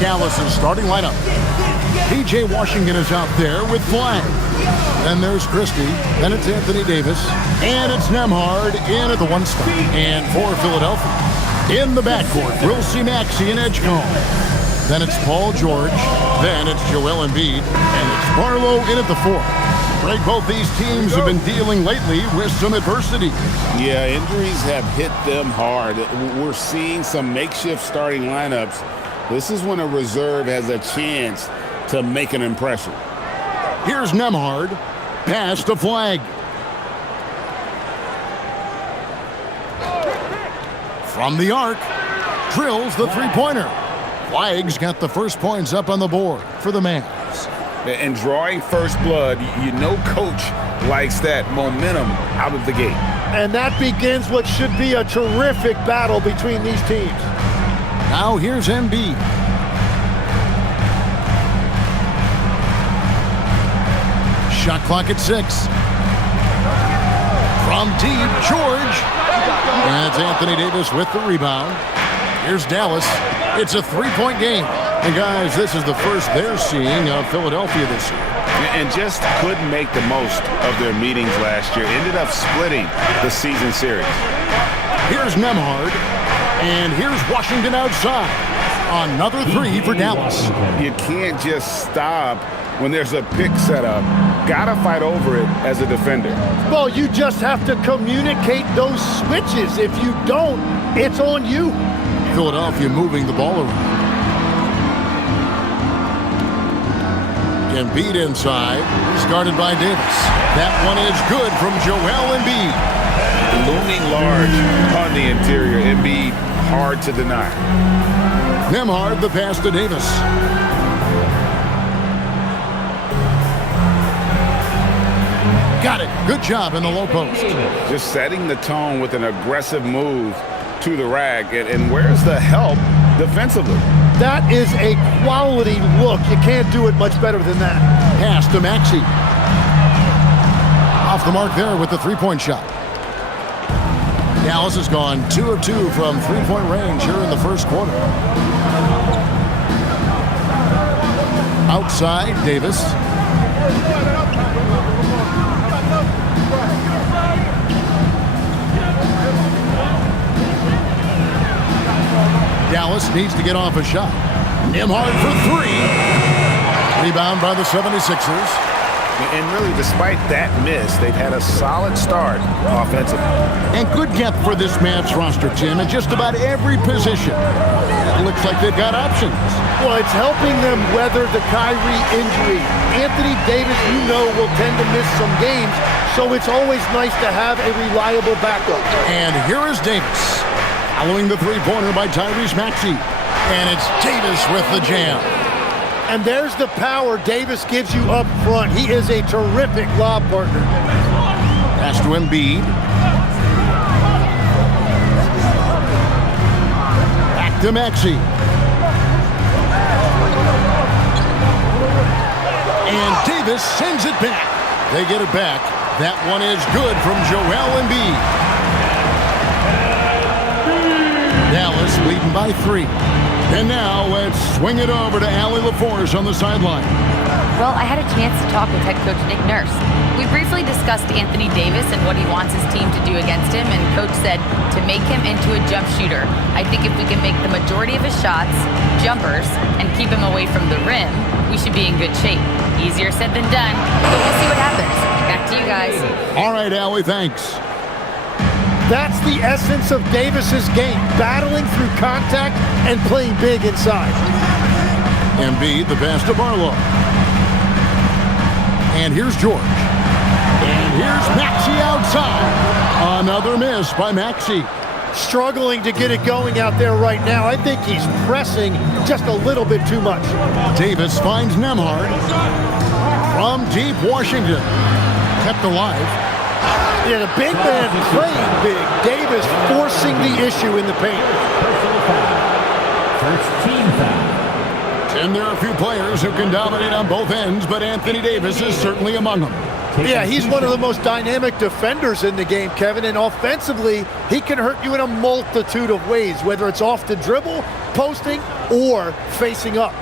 Dallas's starting lineup. P.J. Washington is out there with Flag. Then there's Christie. Then it's Anthony Davis. And it's Nembhard in at the 1 spot. And for Philadelphia, in the backcourt, we'll see Maxey and Edgecombe. Then it's Paul George. Then it's Joel Embiid. And it's Barlow in at the 4. Greg, both these teams have been dealing lately with some adversity. Yeah, injuries have hit them hard. We're seeing some makeshift starting lineups. This is when a reserve has a chance to make an impression. Here's Nembhard. Pass to Flag. From the arc. Drills the three-pointer. Flag's got the first points up on the board for the Mavs. And drawing first blood, you know coach likes that momentum out of the gate. And that begins what should be a terrific battle between these teams. Now here's Embiid. Shot clock at 6. From deep, George. And it's Anthony Davis with the rebound. Here's Dallas. It's a three-point game. And guys, this is the first they're seeing of Philadelphia this year. And just couldn't make the most of their meetings last year. Ended up splitting the season series. Here's Nembhard. And here's Washington outside. Another 3 for Dallas. You can't just stop when there's a pick set up. Gotta fight over it as a defender. Well, you just have to communicate those switches. If you don't, it's on you. Philadelphia moving the ball around. Embiid inside. He's guarded by Davis. That one is good from Joel Embiid. Looming large on the interior. Embiid, hard to deny. Nembhard, the pass to Davis. Got it. Good job in the low post. Just setting the tone with an aggressive move to the rack. And where's the help defensively? That is a quality look. You can't do it much better than that. Pass to Maxey. Off the mark there with the three-point shot. Dallas has gone 2 of 2 from three-point range here in the first quarter. Outside, Davis. Dallas needs to get off a shot. Nembhard for 3. Rebound by the 76ers. And really, despite that miss, they've had a solid start offensively. And good depth for this Mavs roster, Tim, in just about every position. It looks like they've got options. Well, it's helping them weather the Kyrie injury. Anthony Davis, you know, will tend to miss some games, so it's always nice to have a reliable backup. And here is Davis. Following the three-pointer by Tyrese Maxey. And it's Davis with the jam. And there's the power Davis gives you up front. He is a terrific lob partner. Pass to Embiid. Back to Maxey. And Davis sends it back. They get it back. That one is good from Joel Embiid. Dallas leading by 3. And now let's swing it over to Allie LaForce on the sideline. Well, I had a chance to talk with head coach Nick Nurse. We briefly discussed Anthony Davis and what he wants his team to do against him, and coach said to make him into a jump shooter. I think if we can make the majority of his shots jumpers and keep him away from the rim, we should be in good shape. Easier said than done, but we'll see what happens. Back to you guys. All right, Allie, thanks. That's the essence of Davis's game, battling through contact and playing big inside. Embiid, the pass to Barlow. And here's George. And here's Maxey outside. Another miss by Maxey. Struggling to get it going out there right now. I think he's pressing just a little bit too much. Davis finds Nembhard. From deep, Washington. Kept alive. Yeah, the big man playing big. Davis forcing the issue in the paint. First team foul. And there are a few players who can dominate on both ends, but Anthony Davis is certainly among them. Yeah, he's one of the most dynamic defenders in the game, Kevin, and offensively, he can hurt you in a multitude of ways, whether it's off the dribble, posting, or facing up.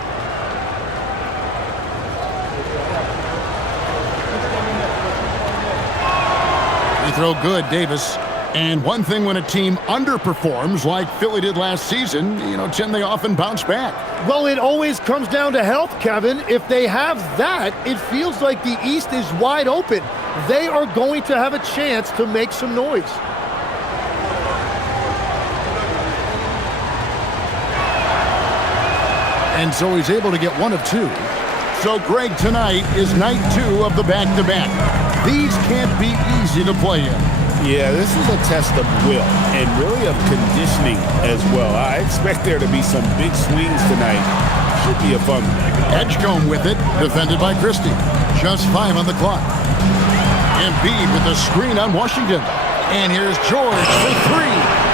Free throw good, Davis. And one thing when a team underperforms like Philly did last season, Tim, they often bounce back. Well, it always comes down to health, Kevin. If they have that, it feels like the East is wide open. They are going to have a chance to make some noise. And so he's able to get one of two. So Greg, tonight is night 2 of the back-to-back. These can't be easy to play in. Yeah, this is a test of will and really of conditioning as well. I expect there to be some big swings tonight. Should be a fun one. Edgecombe with it, defended by Christie. Just 5 on the clock. Embiid with the screen on Washington. And here's George for 3.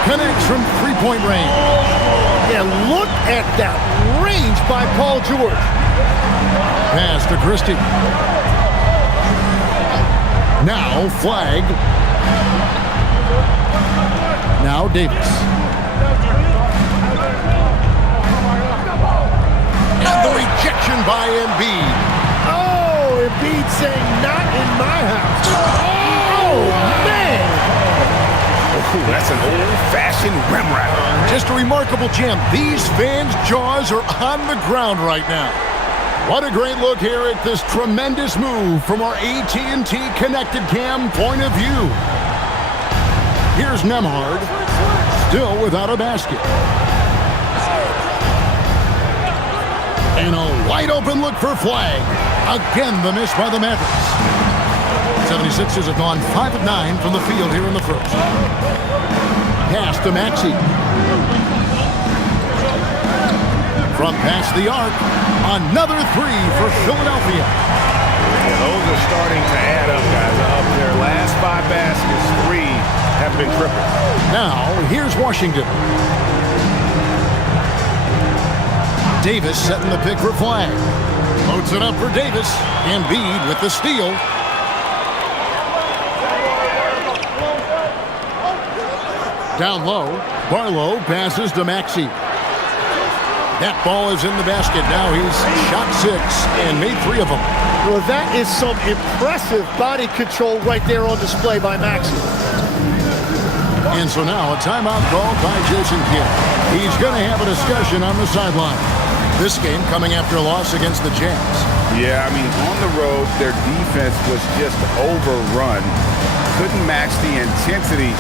Connects from three-point range. Yeah, look at that range by Paul George. Pass to Christie. Now Flag. Now Davis. And the rejection by Embiid. Oh, Embiid saying not in my house. Oh, man. Oh, that's an old-fashioned rim wrap. Just a remarkable jam. These fans' jaws are on the ground right now. What a great look here at this tremendous move from our AT&T Connected Cam point of view. Here's Nembhard, still without a basket. And a wide-open look for Flag. Again, the miss by the Mavericks. 76ers have gone 5 of 9 from the field here in the first. Pass to Maxey. From past the arc, another 3 for Philadelphia. Yeah, those are starting to add up, guys. Up their last 5 baskets, 3 have been triples. Now, here's Washington. Davis setting the pick for Flag. Loads it up for Davis. Embiid with the steal. Down low, Barlow passes to Maxey. That ball is in the basket. Now he's shot 6 and made 3 of them. Well, that is some impressive body control right there on display by Maxey. And so now a timeout called by Jason Kidd. He's going to have a discussion on the sideline. This game coming after a loss against the Jazz. Yeah, I mean, on the road, their defense was just overrun. Couldn't match the intensity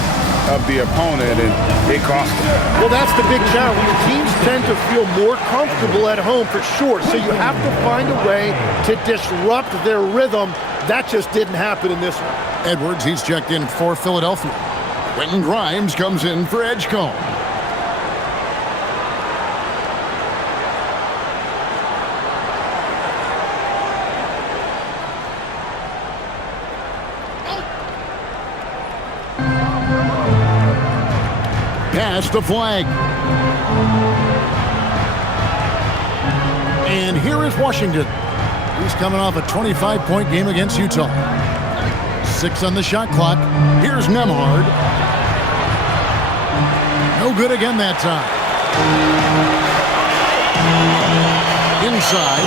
of the opponent, and it cost them. Well, that's the big challenge. Teams tend to feel more comfortable at home for sure, so you have to find a way to disrupt their rhythm. That just didn't happen in this one. Edwards, he's checked in for Philadelphia. Quentin Grimes comes in for Edgecombe. Pass to Flag. And here is Washington. He's coming off a 25-point game against Utah. 6 on the shot clock. Here's Nembhard. No good again that time. Inside.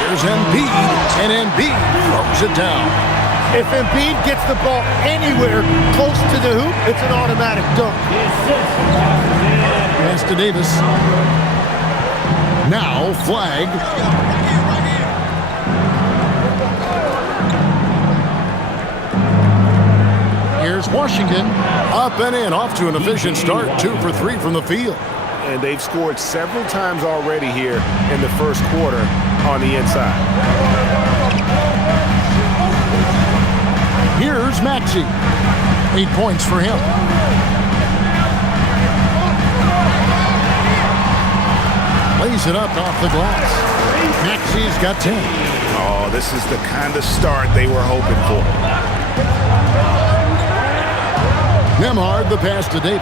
Here's Embiid. And Embiid throws it down. If Embiid gets the ball anywhere close to the hoop, it's an automatic dunk. Pass to Davis. Now Flag. Here's Washington. Up and in, off to an efficient start. 2 for 3 from the field. And they've scored several times already here in the first quarter on the inside. Here's Maxey. 8 points for him. Lays it up off the glass. Maxey's got 10. Oh, this is the kind of start they were hoping for. Nembhard, the pass to Davis.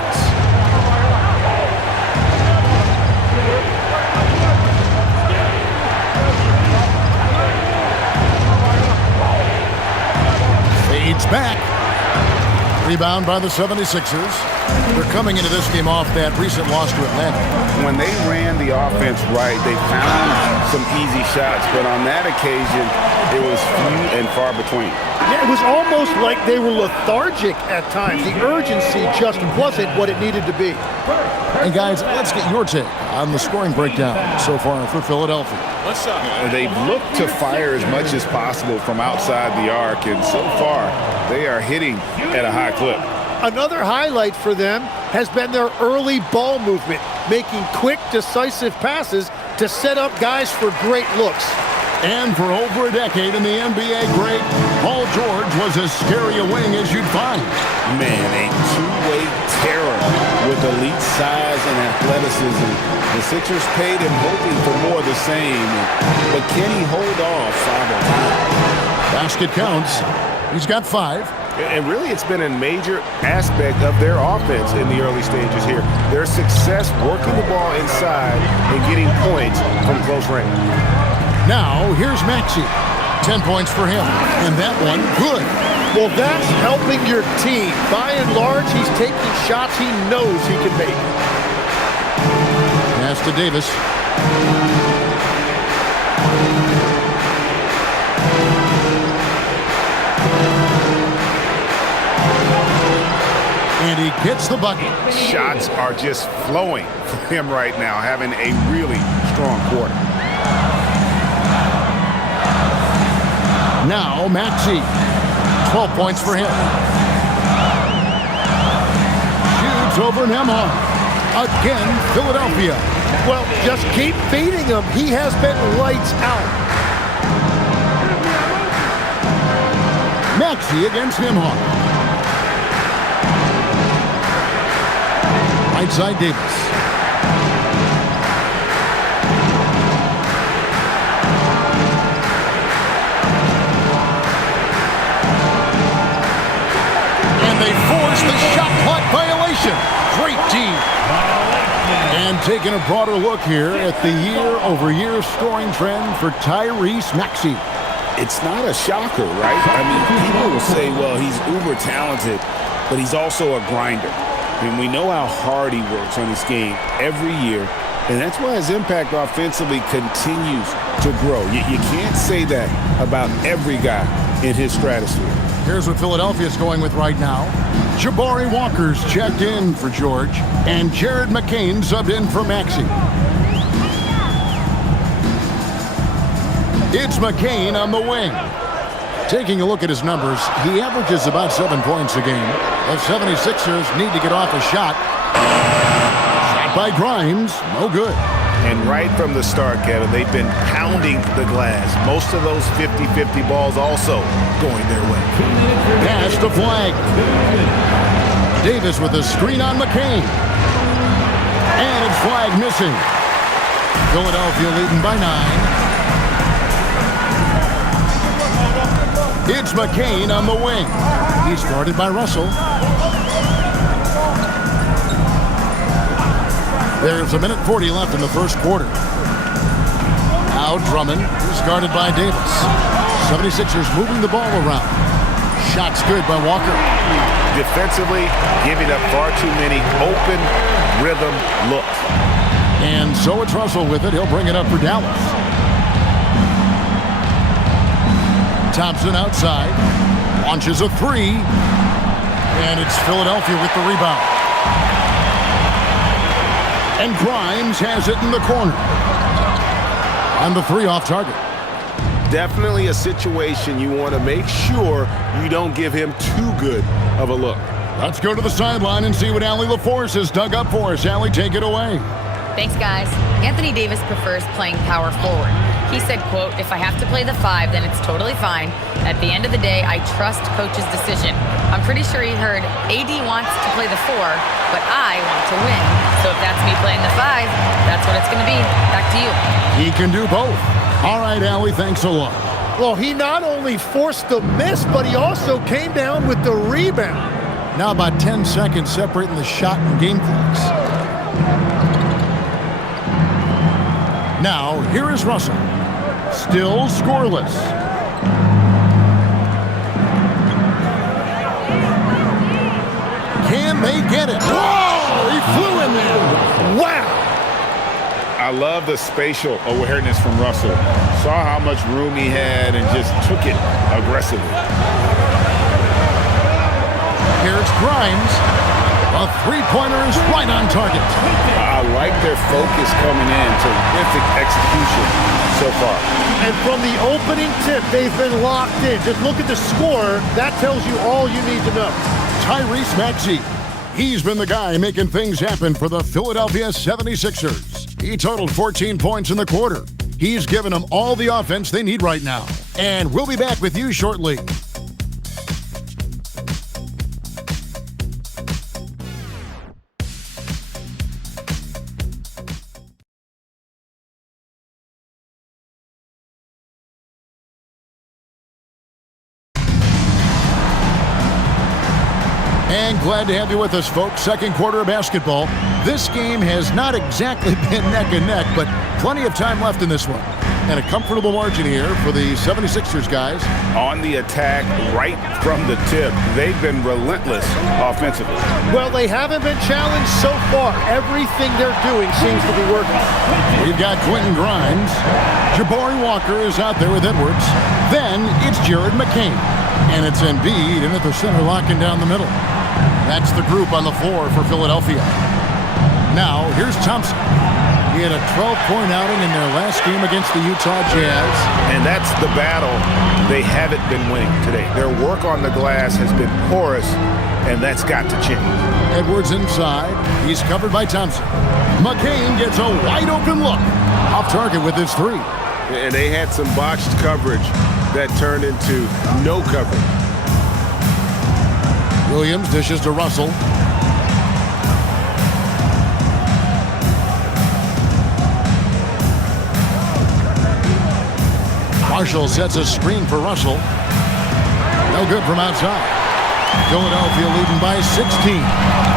back. Rebound by the 76ers. They're coming into this game off that recent loss to Atlanta. When they ran the offense right, they found some easy shots, but on that occasion, it was few and far between. Yeah, it was almost like they were lethargic at times. The urgency just wasn't what it needed to be. And guys, let's get your take on the scoring breakdown so far for Philadelphia. They've looked to fire as much as possible from outside the arc, and so far, they are hitting at a high clip. Another highlight for them has been their early ball movement, making quick, decisive passes to set up guys for great looks. And for over a decade in the NBA great, Paul George was as scary a wing as you'd find. Man, a two-way terror with elite size and athleticism. The Sixers paid him hoping for more of the same, but can he hold off Father Time? Basket counts. He's got 5. And really, it's been a major aspect of their offense in the early stages here. Their success working the ball inside and getting points from close range. Now, here's Maxey. 10 points for him. And that one, good. Well, that's helping your team. By and large, he's taking shots he knows he can make. Pass to Davis. And he gets the bucket. Shots are just flowing for him right now, having a really strong quarter. Now, Maxey. 12 points for him. Shoots over Nembhard. Again, Philadelphia. Well, just keep feeding him. He has been lights out. Maxey against Nembhard. Right side, Davis. And they force the shot clock violation. Great D. And taking a broader look here at the year-over-year scoring trend for Tyrese Maxey. It's not a shocker, right? I mean, people will say, well, he's uber talented, but he's also a grinder. And we know how hard he works on his game every year, and that's why his impact offensively continues to grow. You can't say that about every guy in his stratosphere. Here's what Philadelphia's going with right now. Jabari Walker's checked in for George, and Jared McCain subbed in for Maxey. It's McCain on the wing. Taking a look at his numbers, he averages about 7 points a game. The 76ers need to get off a shot. Shot by Grimes, no good. And right from the start, Kevin, they've been pounding the glass. Most of those 50-50 balls also going their way. Pass to Flag. Davis with a screen on McCain. And it's Flag missing. Philadelphia leading by 9. It's McCain on the wing. He's guarded by Russell. There's 1:40 left in the first quarter. Now Drummond is guarded by Davis. 76ers moving the ball around. Shots good by Walker. Defensively, giving up far too many open rhythm looks. And so it's Russell with it. He'll bring it up for Dallas. Thompson outside, launches a 3, and it's Philadelphia with the rebound. And Grimes has it in the corner. On the 3 off target. Definitely a situation you want to make sure you don't give him too good of a look. Let's go to the sideline and see what Allie LaForce has dug up for us. Allie, take it away. Thanks, guys. Anthony Davis prefers playing power forward. He said, quote, "If I have to play the 5, then it's totally fine. At the end of the day, I trust coach's decision." I'm pretty sure he heard AD wants to play the 4, but I want to win. So if that's me playing the 5, that's what it's going to be. Back to you. He can do both. All right, Allie, thanks a lot. Well, he not only forced the miss, but he also came down with the rebound. Now about 10 seconds separating the shot and game clocks. Now, here is Russell. Still scoreless. I love the spatial awareness from Russell. Saw how much room he had and just took it aggressively. Here's Grimes. A three-pointer is right on target. I like their focus coming in. Terrific execution so far. And from the opening tip, they've been locked in. Just look at the score. That tells you all you need to know. Tyrese Maxey. He's been the guy making things happen for the Philadelphia 76ers. He totaled 14 points in the quarter. He's given them all the offense they need right now. And we'll be back with you shortly. And glad to have you with us, folks. Second quarter of basketball. This game has not exactly been neck and neck, but plenty of time left in this one. And a comfortable margin here for the 76ers guys. On the attack right from the tip. They've been relentless offensively. Well, they haven't been challenged so far. Everything they're doing seems to be working. We've got Quentin Grimes. Jabari Walker is out there with Edwards. Then it's Jared McCain. And it's Embiid in at the center, locking down the middle. That's the group on the floor for Philadelphia. Now, here's Thompson. He had a 12-point outing in their last game against the Utah Jazz. And that's the battle they haven't been winning today. Their work on the glass has been porous, and that's got to change. Edwards inside. He's covered by Thompson. McCain gets a wide-open look. Off target with his three. And they had some botched coverage that turned into no coverage. Williams dishes to Russell. Marshall sets a screen for Russell. No good from outside. Philadelphia leading by 16.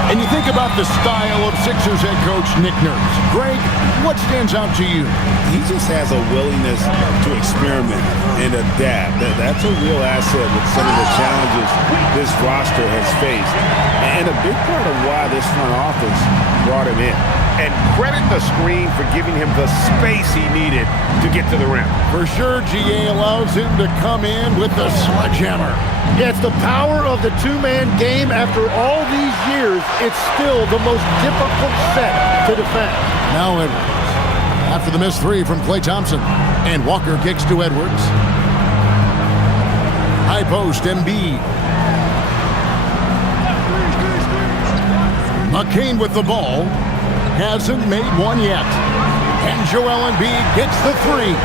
And you think about the style of Sixers head coach Nick Nurse. Greg, what stands out to you? He just has a willingness to experiment and adapt. That's a real asset with some of the challenges this roster has faced. And a big part of why this front office brought him in. And credit the screen for giving him the space he needed to get to the rim. For sure, GA allows him to come in with the sledgehammer. Yeah, it's the power of the two-man game. After all these years, it's still the most difficult set to defend. Now Edwards. After the missed three from Klay Thompson. And Walker kicks to Edwards. High post, Embiid. McCain with the ball. Hasn't made one yet. And Joel Embiid gets the three.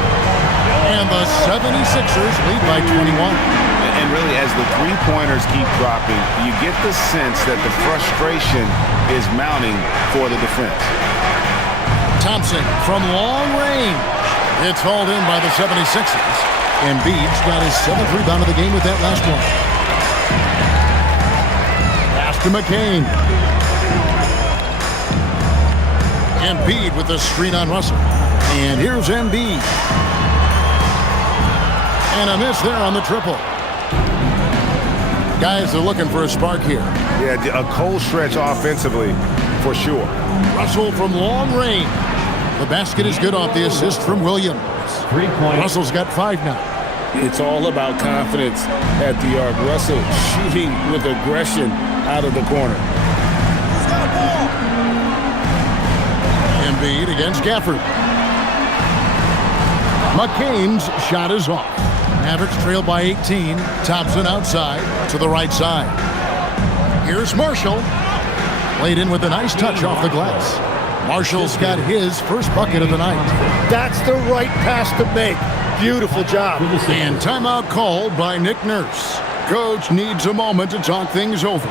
And the 76ers lead by 21. And really, as the three-pointers keep dropping, you get the sense that the frustration is mounting for the defense. Thompson from long range. It's hauled in by the 76ers. Embiid's got his 7th rebound of the game with that last one. Pass to McCain. Embiid with the screen on Russell. And here's Embiid. And a miss there on the triple. Guys are looking for a spark here. Yeah, a cold stretch offensively, for sure. Russell from long range. The basket is good off the assist from Williams. 3 points. Russell's got 5 now. It's all about confidence at the arc. Russell shooting with aggression out of the corner. Embiid against Gafford. McCain's shot is off. Mavericks trail by 18. Thompson outside to the right side. Here's Marshall. Laid in with a nice touch off the glass. Marshall's got his first bucket of the night. That's the right pass to make. Beautiful job. And timeout called by Nick Nurse. Coach needs a moment to talk things over.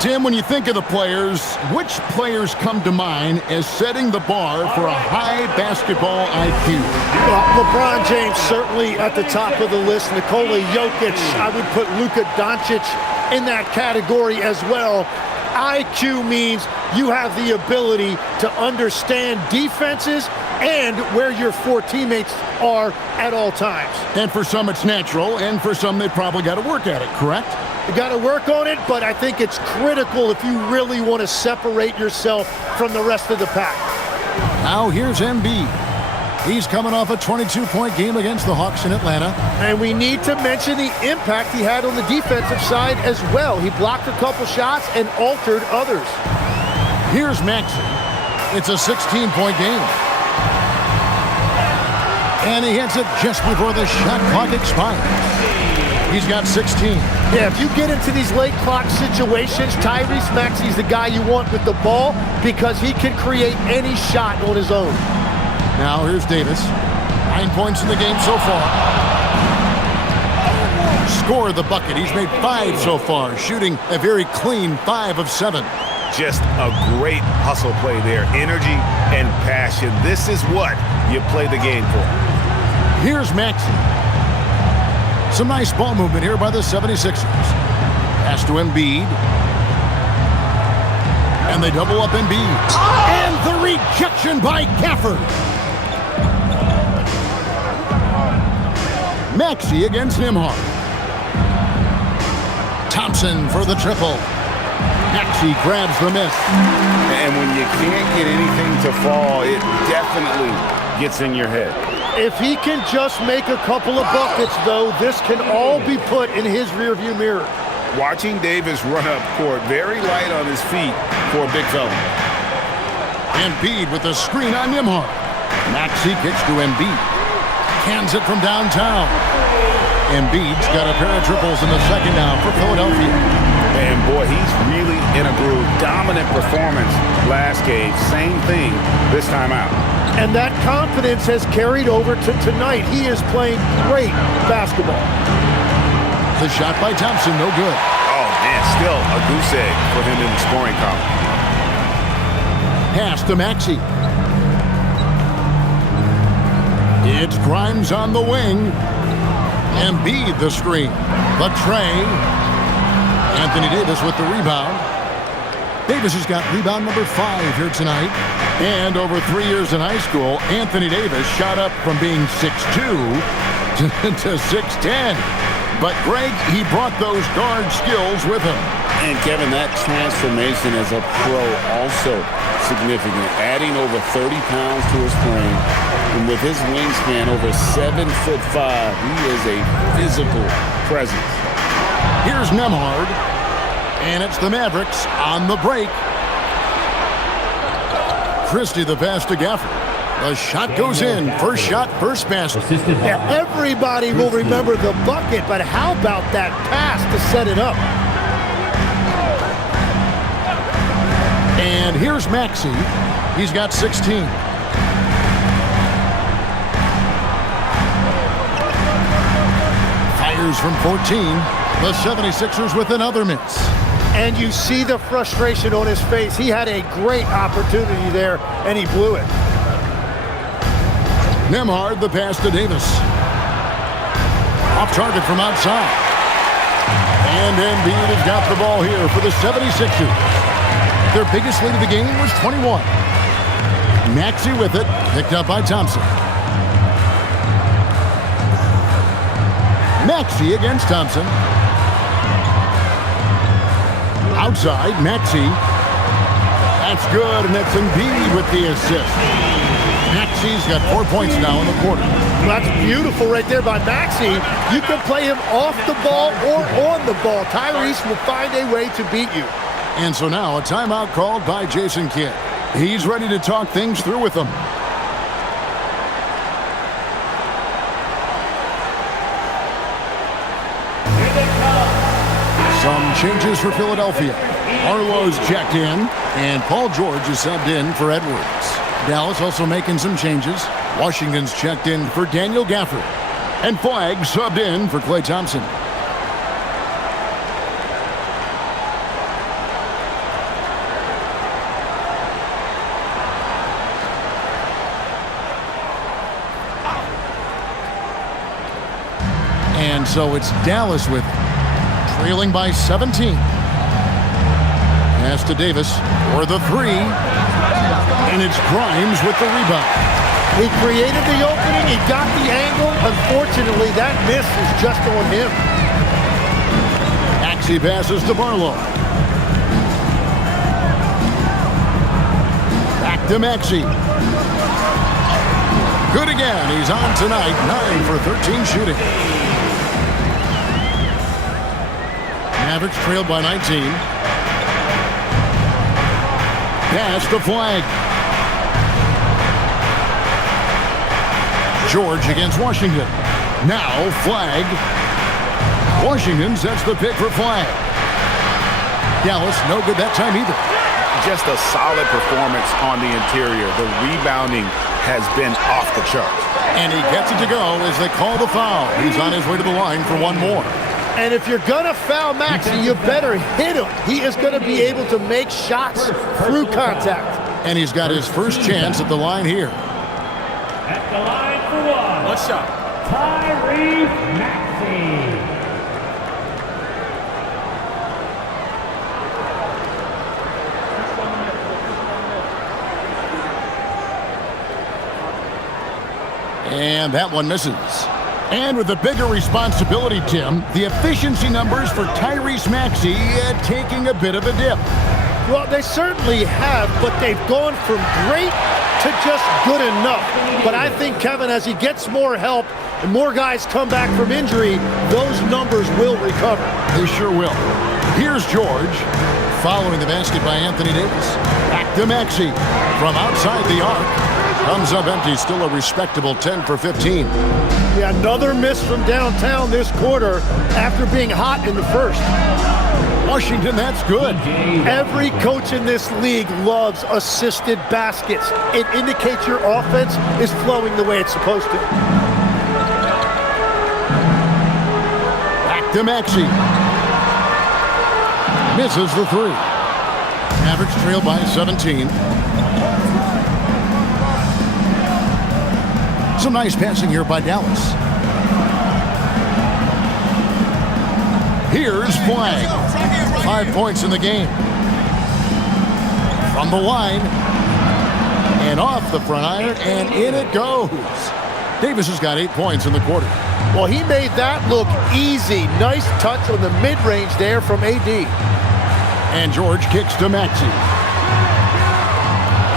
Tim, when you think of the players, which players come to mind as setting the bar for a high basketball IQ? Well, LeBron James certainly at the top of the list. Nikola Jokic, I would put Luka Doncic in that category as well. IQ means you have the ability to understand defenses and where your 4 teammates are at all times. And for some it's natural, and for some they probably got to work at it, correct? You got to work on it, but I think it's critical if you really want to separate yourself from the rest of the pack. Now here's Embiid. He's coming off a 22-point game against the Hawks in Atlanta. And we need to mention the impact he had on the defensive side as well. He blocked a couple shots and altered others. Here's Maxey. It's a 16-point game. And he hits it just before the shot clock expires. He's got 16. Yeah, if you get into these late clock situations, Tyrese Maxey's the guy you want with the ball because he can create any shot on his own. Now here's Davis. 9 points in the game so far. Scored the bucket. He's made 5 so far, shooting a very clean 5 of 7. Just a great hustle play there. Energy and passion. This is what you play the game for. Here's Maxey. Some nice ball movement here by the 76ers. Pass to Embiid. And they double up Embiid. And the rejection by Gafford. Maxey against Nembhard. Thompson for the triple. Maxey grabs the miss. And when you can't get anything to fall, it definitely gets in your head. If he can just make a couple of buckets, though, this can all be put in his rearview mirror. Watching Davis run up court, very light on his feet for a big fella. Embiid with the screen on Nembhard. Maxey kicks to Embiid. Cans it from downtown. Embiid's got a pair of triples in the second down for Philadelphia. And boy, he's really in a groove. Dominant performance last game. Same thing this time out. And that confidence has carried over to tonight. He is playing great basketball. The shot by Thompson, no good. Oh, man, still a goose egg for him in the scoring column. Pass to Maxey. It's Grimes on the wing. Embiid the screen. The tray. Anthony Davis with the rebound. Davis has got rebound number 5 here tonight. And over 3 years in high school, Anthony Davis shot up from being 6'2" to 6'10". But Greg, he brought those guard skills with him. And Kevin, that transformation as a pro also significant. Adding over 30 pounds to his frame. And with his wingspan over 7'5", he is a physical presence. Here's Nembhard. And it's the Mavericks on the break. Christie the pass to Gafford. The shot goes in. First shot, first basket. Yeah, everybody will remember the bucket, but how about that pass to set it up? And here's Maxey. He's got 16. Fires from 14. The 76ers with another miss. And you see the frustration on his face. He had a great opportunity there, and he blew it. Nembhard the pass to Davis. Off target from outside. And Embiid has got the ball here for the 76ers. Their biggest lead of the game was 21. Maxey with it, picked up by Thompson. Maxey against Thompson. Outside, Maxey. That's good, and it's Embiid with the assist. Maxey's got 4 points now in the quarter. Well, that's beautiful right there by Maxey. You can play him off the ball or on the ball. Tyrese will find a way to beat you. And so now a timeout called by Jason Kidd. He's ready to talk things through with them. Some changes for Philadelphia. Arlo's checked in, and Paul George is subbed in for Edwards. Dallas also making some changes. Washington's checked in for Daniel Gafford. And Flagg subbed in for Klay Thompson. And so it's Dallas with it, trailing by 17. Pass to Davis for the 3. And it's Grimes with the rebound. He created the opening. He got the angle. Unfortunately, that miss is just on him. Maxey passes to Barlow. Back Back to Maxey. Good again. He's on tonight. 9 for 13 shooting. Mavericks trailed by 19. Pass to Flag. George against Washington. Now Flag. Washington sets the pick for Flag. Dallas, no good that time either. Just a solid performance on the interior. The rebounding has been off the charts. And he gets it to go as they call the foul. He's on his way to the line for one more. And if you're going to foul Maxey, you better hit him. He is going to be able to make shots through contact. And he's got his first chance at the line here. At the line for one. One shot. Tyrese Maxey. And that one misses. And with a bigger responsibility, Tim, the efficiency numbers for Tyrese Maxey taking a bit of a dip. Well, they certainly have, but they've gone from great to just good enough. But I think, Kevin, as he gets more help and more guys come back from injury, those numbers will recover. They sure will. Here's George, following the basket by Anthony Davis. Back to Maxey from outside the arc. Comes up empty, still a respectable 10 for 15. Yeah, another miss from downtown this quarter after being hot in the first. Washington, that's good. Every coach in this league loves assisted baskets. It indicates your offense is flowing the way it's supposed to. Back to Maxey. Misses the three. Mavericks trail by 17. Some nice passing here by Dallas. Here's Flag. 5 points in the game. From the line. And off the front iron, and in it goes. Davis has got 8 points in the quarter. Well, he made that look easy. Nice touch on the mid-range there from AD. And George kicks to Maxey.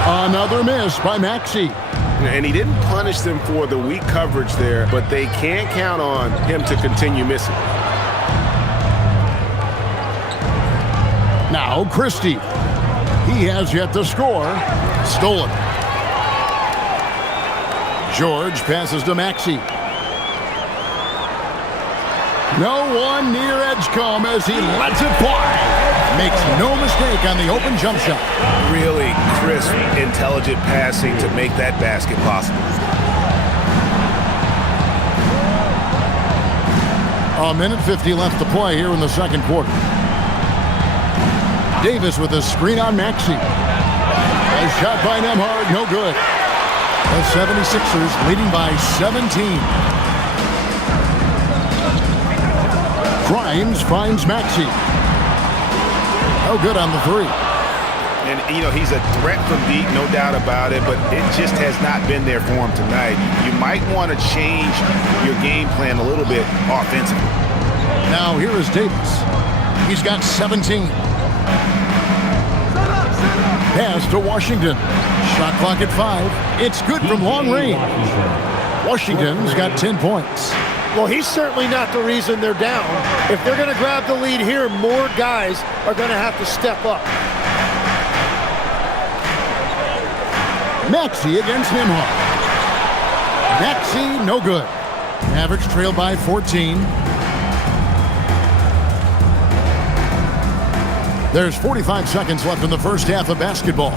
Another miss by Maxey. And he didn't punish them for the weak coverage there, but they can't count on him to continue missing. Now Christie. He has yet to score. Stolen. George passes to Maxey. No one near Edgecombe as he lets it fly. Makes no mistake on the open jump shot. Really crisp, intelligent passing to make that basket possible. A minute 50 left to play here in the second quarter. Davis with a screen on Maxey. A shot by Nembhard, no good. The 76ers leading by 17. Grimes finds Maxey. No good on the three. And, you know, he's a threat from deep, no doubt about it, but it just has not been there for him tonight. You might want to change your game plan a little bit offensively. Now here is Davis. He's got 17. Pass to Washington. Shot clock at 5. It's good from long range. Washington's got 10 points. Well, he's certainly not the reason they're down. If they're going to grab the lead here, more guys are going to have to step up. Maxey against Nembhard. Maxey, no good. Mavericks trail by 14. There's 45 seconds left in the first half of basketball.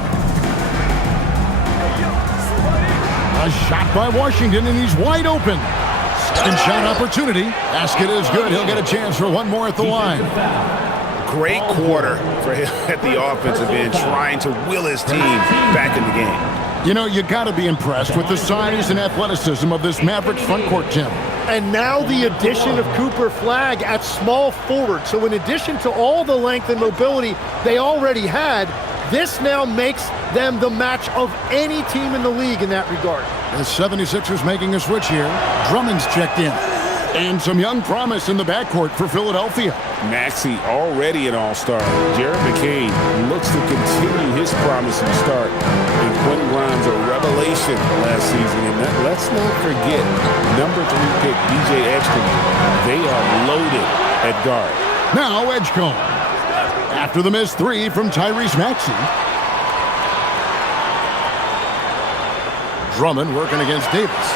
A shot by Washington, and he's wide open. Second shot opportunity. Basket is good. He'll get a chance for one more at the line. Great quarter for him at the offensive end, trying to will his team back in the game. You know, you got to be impressed with the size and athleticism of this Mavericks front court, Tim. And now the addition of Cooper Flag at small forward. So in addition to all the length and mobility they already had, this now makes them the match of any team in the league in that regard. The 76ers making a switch here. Drummond's checked in. And some young promise in the backcourt for Philadelphia. Maxey already an all-star. Jared McCain looks to continue his promising start. And Quentin Grimes a revelation last season. And let's not forget, number 3 pick DJ Edgecombe. They are loaded at guard. Now Edgecombe. After the missed 3 from Tyrese Maxey. Drummond working against Davis.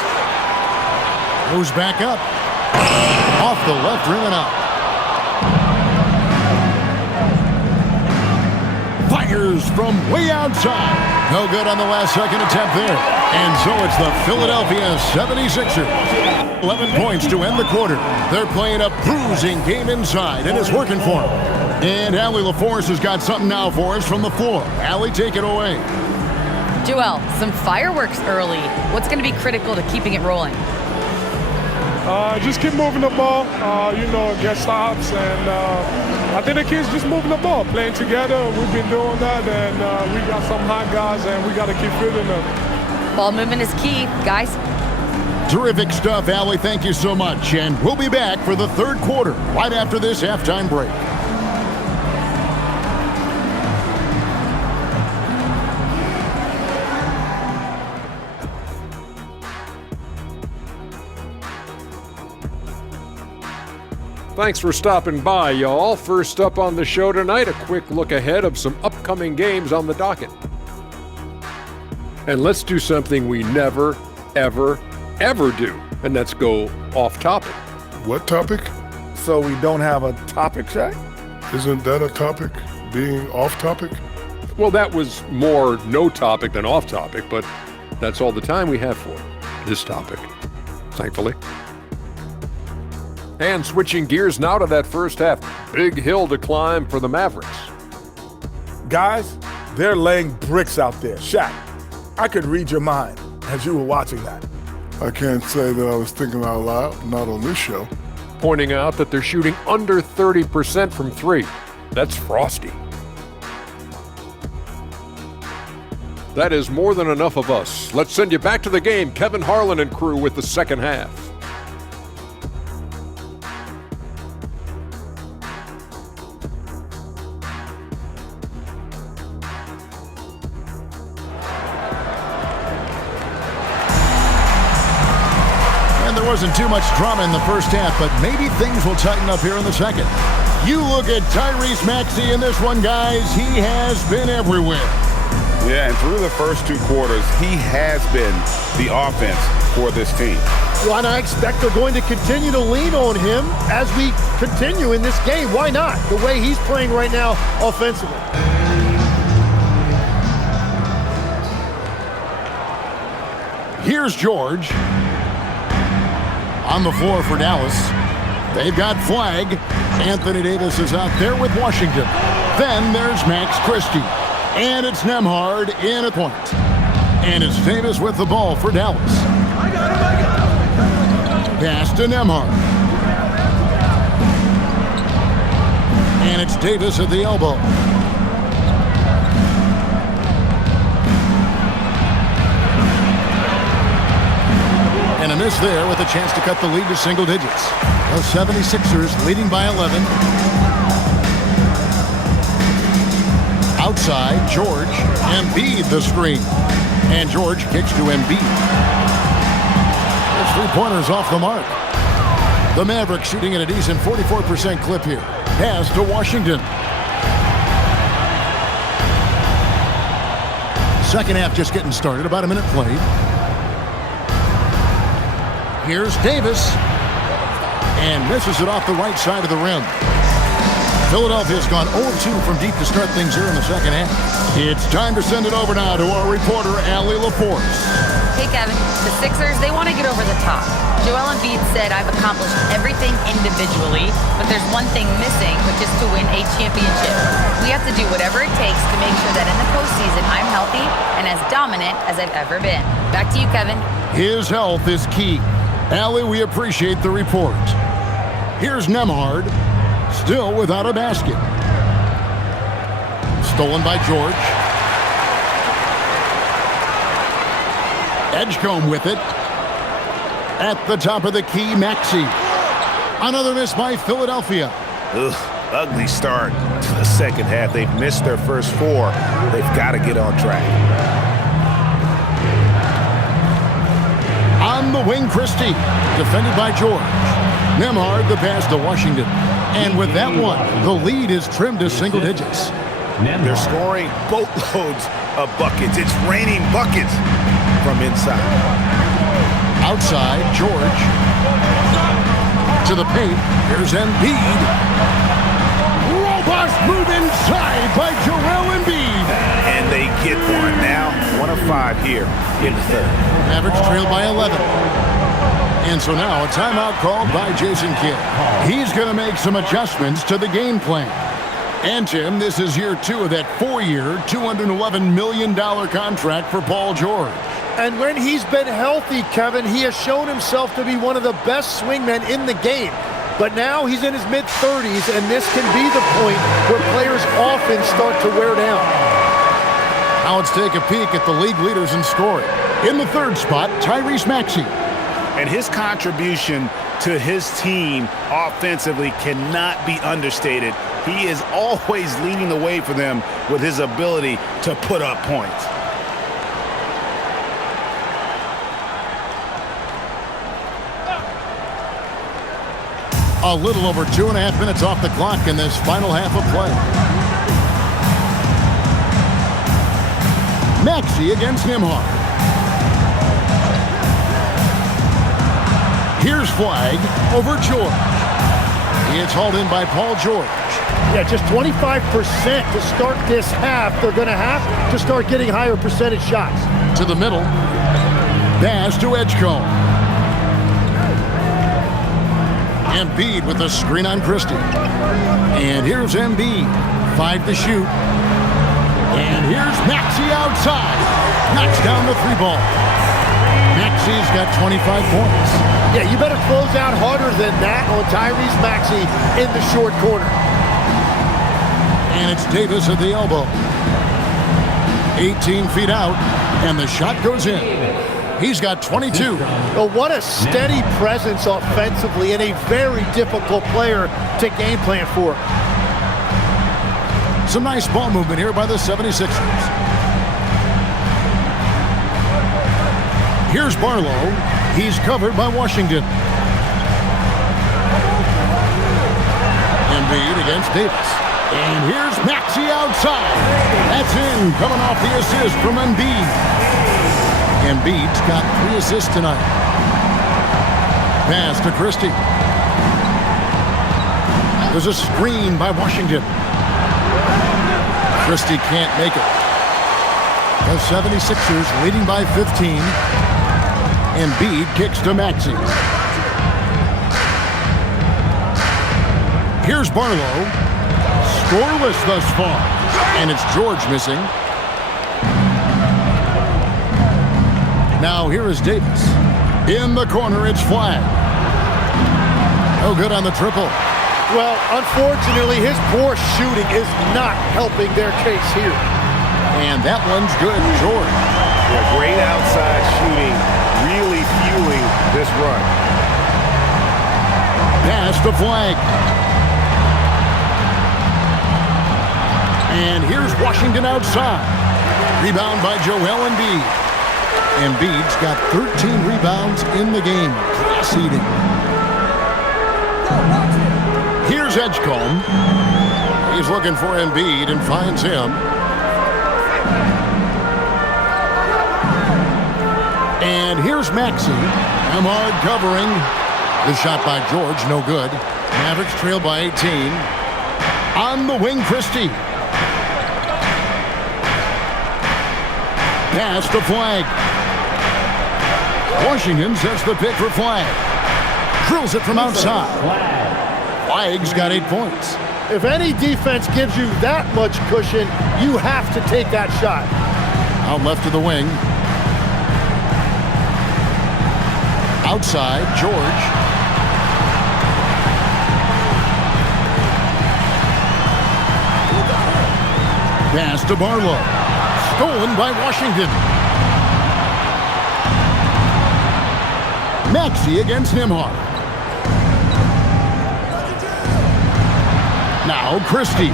Goes back up. Off the left rim and out. Fires from way outside. No good on the last second attempt there. And so it's the Philadelphia 76ers. 11 points to end the quarter. They're playing a bruising game inside, and it's working for them. And Allie LaForce has got something now for us from the floor. Allie, take it away. Joel, some fireworks early. What's going to be critical to keeping it rolling? Just keep moving the ball, get stops, and I think the kids just moving the ball, playing together. We've been doing that, and we got some hot guys, and we got to keep fitting them. Ball movement is key, guys. Terrific stuff, Allie. Thank you so much. And we'll be back for the third quarter right after this halftime break. Thanks for stopping by, y'all. First up on the show tonight, a quick look ahead of some upcoming games on the docket. And let's do something we never, ever, ever do, and that's go off topic. What topic? So we don't have a topic, Shaq? Isn't that a topic? Being off topic? Well, that was more no topic than off topic, but that's all the time we have for this topic, thankfully. And switching gears now to that first half. Big hill to climb for the Mavericks. Guys, they're laying bricks out there. Shaq, I could read your mind as you were watching that. I can't say that I was thinking out loud, not on this show. Pointing out that they're shooting under 30% from 3. That's frosty. That is more than enough of us. Let's send you back to the game. Kevin Harlan and crew with the second half. Wasn't too much drama in the first half, but maybe things will tighten up here in the second. You look at Tyrese Maxey in this one, guys. He has been everywhere. Yeah, and through the first 2 quarters, he has been the offense for this team. Well, and I expect they're going to continue to lean on him as we continue in this game. Why not? The way he's playing right now offensively. Here's George. On the floor for Dallas. They've got Flag. Anthony Davis is out there with Washington. Then there's Max Christie. And it's Nembhard in at point. And it's Davis with the ball for Dallas. Pass to Nembhard. And it's Davis at the elbow. And a miss there with a chance to cut the lead to single digits. The 76ers leading by 11. Outside, George. Embiid the screen. And George kicks to Embiid. There's 3-pointers off the mark. The Mavericks shooting at a decent 44% clip here. Pass to Washington. Second half just getting started. About a minute played. Here's Davis, and misses it off the right side of the rim. Philadelphia's gone 0-2 from deep to start things here in the second half. It's time to send it over now to our reporter, Allie LaForce. Hey, Kevin. The Sixers, they want to get over the top. Joel Embiid said, I've accomplished everything individually, but there's one thing missing, which is to win a championship. We have to do whatever it takes to make sure that in the postseason I'm healthy and as dominant as I've ever been. Back to you, Kevin. His health is key. Allie, we appreciate the report. Here's Nembhard, still without a basket. Stolen by George. Edgecombe with it. At the top of the key, Maxey. Another miss by Philadelphia. Ugly start to the second half. They've missed their first 4. They've got to get on track. On the wing, Christie. Defended by George. Nembhard the pass to Washington. And with that one, the lead is trimmed to single digits. They're scoring boatloads of buckets. It's raining buckets from inside. Outside, George. To the paint. Here's Embiid. Robust move inside by Joel Embiid. And they get one now. 1 of 5 here in the third. Mavericks trail by 11. And so now a timeout called by Jason Kidd. He's going to make some adjustments to the game plan. And, Tim, this is year 2 of that 4-year, $211 million contract for Paul George. And when he's been healthy, Kevin, he has shown himself to be one of the best swingmen in the game. But now he's in his mid-30s, and this can be the point where players often start to wear down. Now let's take a peek at the league leaders in scoring. In the third spot, Tyrese Maxey. And his contribution to his team offensively cannot be understated. He is always leading the way for them with his ability to put up points. A little over 2.5 minutes off the clock in this final half of play. Maxey against Nembhard. Here's Flag over George. It's hauled in by Paul George. Yeah, just 25% to start this half. They're going to have to start getting higher percentage shots. To the middle. Pass to Edgecombe. Embiid with a screen on Christie. And here's Embiid. 5 to shoot. And here's Maxey outside. Knocks down the 3-ball. Maxey's got 25 points. Yeah, you better close out harder than that on Tyrese Maxey in the short corner. And it's Davis at the elbow. 18 feet out, and the shot goes in. He's got 22. Well, what a steady presence offensively and a very difficult player to game plan for. Some nice ball movement here by the 76ers. Here's Barlow. He's covered by Washington. Embiid against Davis. And here's Maxey outside. That's in, coming off the assist from Embiid. Embiid's got 3 assists tonight. Pass to Christie. There's a screen by Washington. Christie can't make it. The 76ers leading by 15. Embiid kicks to Maxey. Here's Barlow. Scoreless thus far. And it's George missing. Now here is Davis. In the corner, it's Flag. No good on the triple. Well, unfortunately, his poor shooting is not helping their case here. And that one's good, George. Yeah, great outside shooting, really fueling this run. Pass to Flag. And here's Washington outside. Rebound by Joel Embiid. Embiid's got 13 rebounds in the game. Class eating. Here's Edgecombe. He's looking for Embiid and finds him. And here's Maxey. Nembhard covering. The shot by George, no good. Mavericks trail by 18. On the wing, Christie. Pass to Flag. Washington sets the pick for Flag. Drills it from outside. Flag's got 8 points. If any defense gives you that much cushion, you have to take that shot. Out left of the wing. Outside, George. Pass to Barlow. Stolen by Washington. Maxey against Nembhard. Now Christie.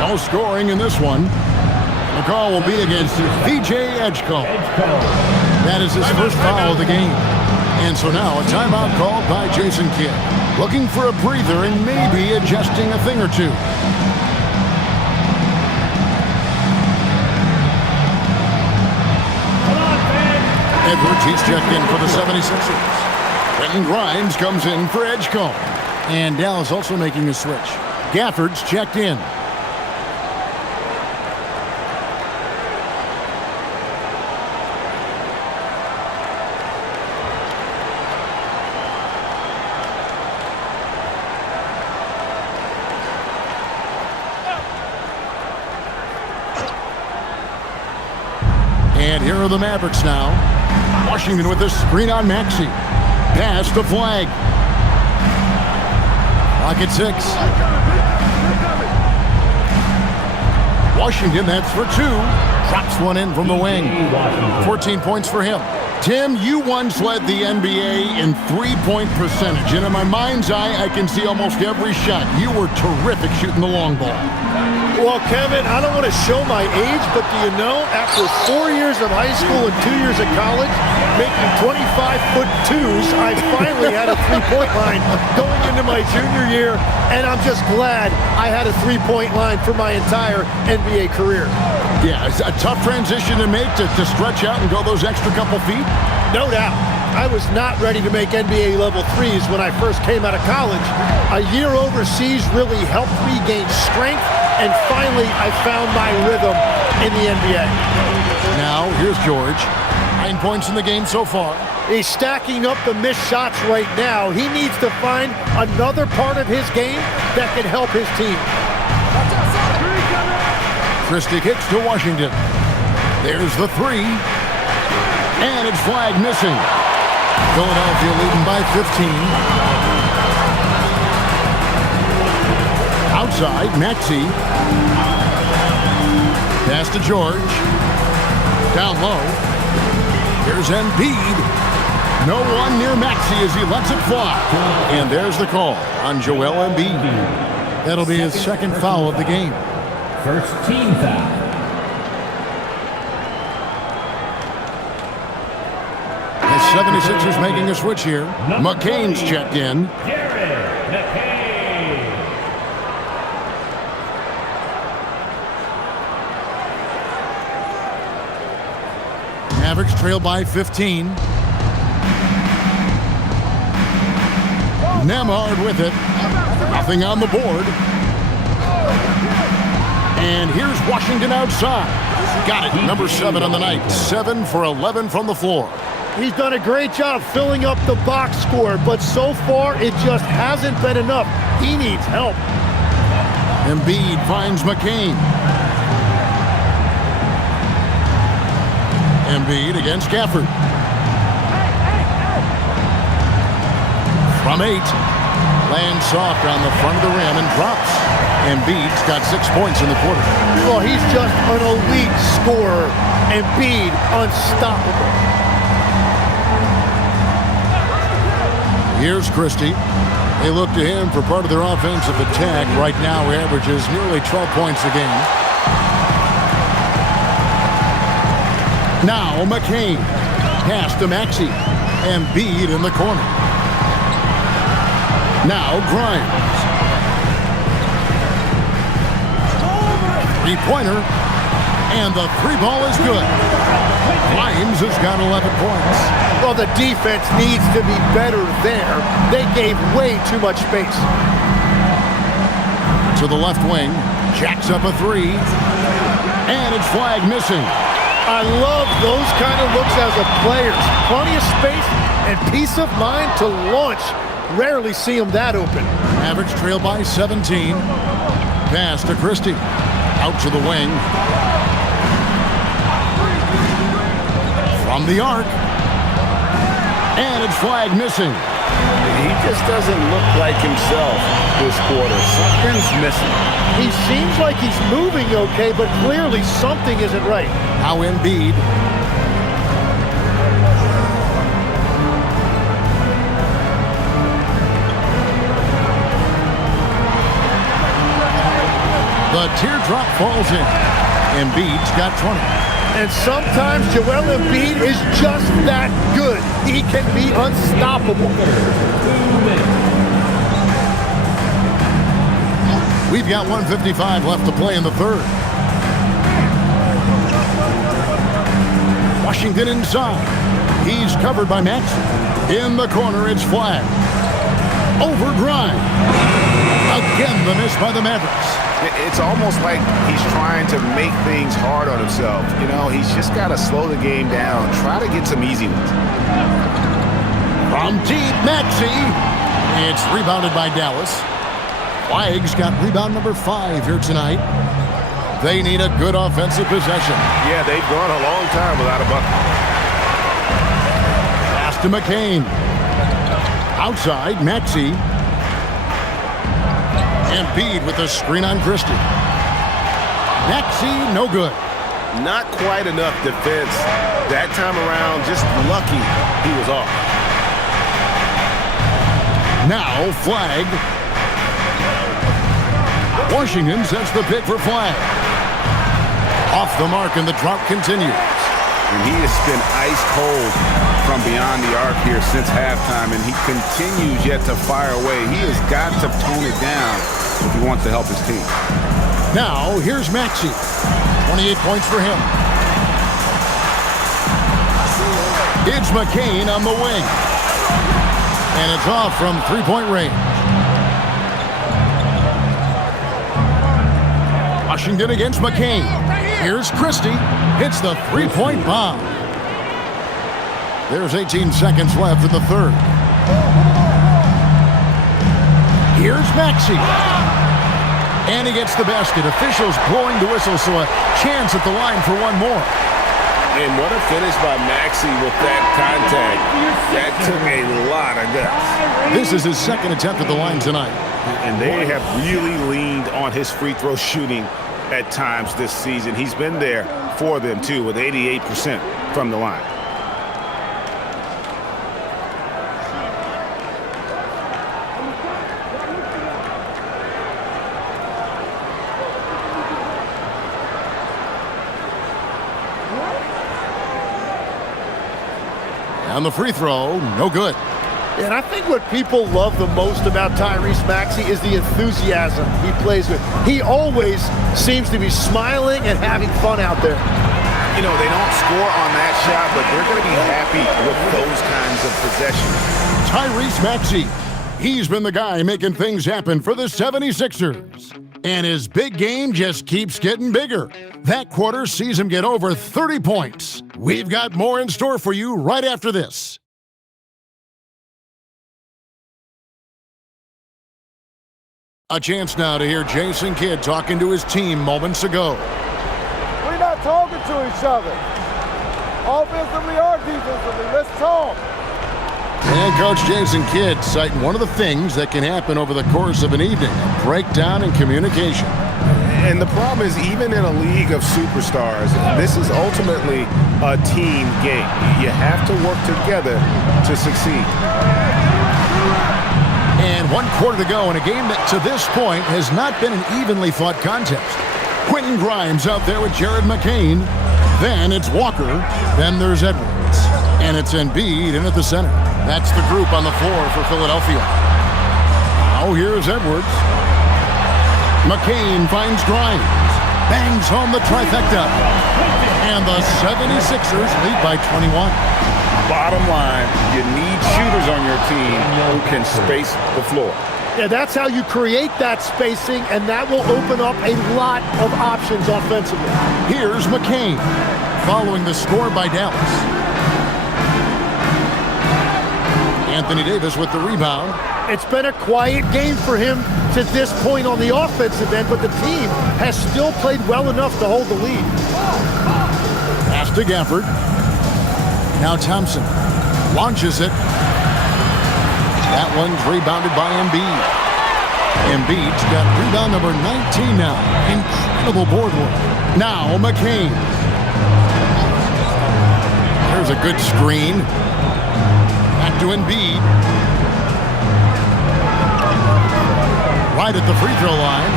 No scoring in this one. The call will be against VJ Edgecombe. That is his first foul of the game. And so now a timeout called by Jason Kidd. Looking for a breather and maybe adjusting a thing or two. Edwards, he's checked in for the 76ers. Quentin Grimes comes in for Edgecombe. And Dallas also making a switch. Gafford's checked in. And here are the Mavericks now. Washington with the screen on Maxey. Pass to Flag. Clock at 6. Washington, that's for 2. Drops one in from the wing. 14 points for him. Tim, you once led the NBA in three-point percentage. And in my mind's eye, I can see almost every shot. You were terrific shooting the long ball. Well, Kevin, I don't want to show my age, but do you know, after 4 years of high school and 2 years of college, making 25'2", I finally had a three-point line going into my junior year, and I'm just glad I had a three-point line for my entire NBA career. Yeah, it's a tough transition to make to stretch out and go those extra couple feet. No doubt. I was not ready to make NBA level threes when I first came out of college. A year overseas really helped me gain strength, and finally I found my rhythm in the NBA. Now, here's George. 9 points in the game so far. He's stacking up the missed shots right now. He needs to find another part of his game that can help his team. Christie kicks to Washington. There's the 3. And it's Flag missing. Philadelphia leading by 15. Outside, Maxey. Pass to George. Down low. Here's Embiid. No one near Maxey as he lets it fly. And there's the call on Joel Embiid. That'll be his second foul of the game. First team foul. The 76ers making a switch here. McCain's checked in. Mavericks trail by 15. Nembhard with it. Nothing on the board. And here's Washington outside. Got it. Number 7 on the night. 7 for 11 from the floor. He's done a great job filling up the box score, but so far it just hasn't been enough. He needs help. Embiid finds McCain. Embiid against Gafford. From 8. Lands soft on the front of the rim and drops. Embiid's got 6 points in the quarter. Well, he's just an elite scorer. Embiid, unstoppable. Here's Christie. They look to him for part of their offensive attack. Right now, he averages nearly 12 points a game. Now, McCain. Pass to Maxey. Embiid in the corner. Now, Grimes. Three-pointer. And the 3-ball is good. Grimes has got 11 points. Well, the defense needs to be better there. They gave way too much space. To the left wing. Jacks up a 3. And it's Flag missing. I love those kind of looks as a player. Plenty of space and peace of mind to launch. Rarely see him that open. Mavericks trail by 17. Pass to Christie. Out to the wing. From the arc. And it's Flag missing. He just doesn't look like himself this quarter. Something's missing. He seems like he's moving okay, but clearly something isn't right. Now Embiid. The teardrop falls in. Embiid's got 20. And sometimes Joel Embiid is just that good. He can be unstoppable. We've got 1:55 left to play in the third. Washington inside. He's covered by Maxey. In the corner, it's Flag. Over Grimes. Again, the miss by the Mavericks. It's almost like he's trying to make things hard on himself. You know, he's just got to slow the game down. Try to get some easy ones. From deep, Maxey. It's rebounded by Dallas. Flag's got rebound number 5 here tonight. They need a good offensive possession. Yeah, they've gone a long time without a bucket. Pass to McCain. Outside, Maxey. Embiid with a screen on Christie. Maxey, no good. Not quite enough defense that time around. Just lucky he was off. Now Flag. Washington sets the pick for Flag. Off the mark, and the drought continues. And he has been ice cold from beyond the arc here since halftime, and he continues yet to fire away. He has got to tone it down if he wants to help his team. Now, here's Maxey. 28 points for him. It's McCain on the wing. And it's off from three-point range. Washington against McCain. Here's Christie. Hits the three-point bomb. There's 18 seconds left in the third. Here's Maxey. And he gets the basket. Officials blowing the whistle, so a chance at the line for one more. And what a finish by Maxey with that contact. That took a lot of guts. This is his second attempt at the line tonight. And they have really leaned on his free throw shooting at times this season. He's been there for them, too, with 88% from the line. And the free throw, no good. And I think what people love the most about Tyrese Maxey is the enthusiasm he plays with. He always seems to be smiling and having fun out there. You know, they don't score on that shot, but they're going to be happy with those kinds of possessions. Tyrese Maxey. He's been the guy making things happen for the 76ers. And his big game just keeps getting bigger. That quarter sees him get over 30 points. We've got more in store for you right after this. A chance now to hear Jason Kidd talking to his team moments ago. We're not talking to each other. Offensively or defensively, let's talk. And Coach Jason Kidd citing one of the things that can happen over the course of an evening, a breakdown in communication. And the problem is, even in a league of superstars, this is ultimately a team game. You have to work together to succeed. And 1 quarter to go in a game that to this point has not been an evenly fought contest. Quentin Grimes out there with Jared McCain. Then it's Walker. Then there's Edwards. And it's Embiid in at the center. That's the group on the floor for Philadelphia. Now here's Edwards. McCain finds Grimes. Bangs home the trifecta. And the 76ers lead by 21. Bottom line, you need shooters on your team who can space the floor. Yeah, that's how you create that spacing, and that will open up a lot of options offensively. Here's McCain, following the score by Dallas. Anthony Davis with the rebound. It's been a quiet game for him to this point on the offensive end, but the team has still played well enough to hold the lead. Pass to Gafford. Now Thompson launches it. That one's rebounded by Embiid. Embiid's got rebound number 19 now. Incredible board work. Now McCain. There's a good screen. Back to Embiid. Right at the free throw line.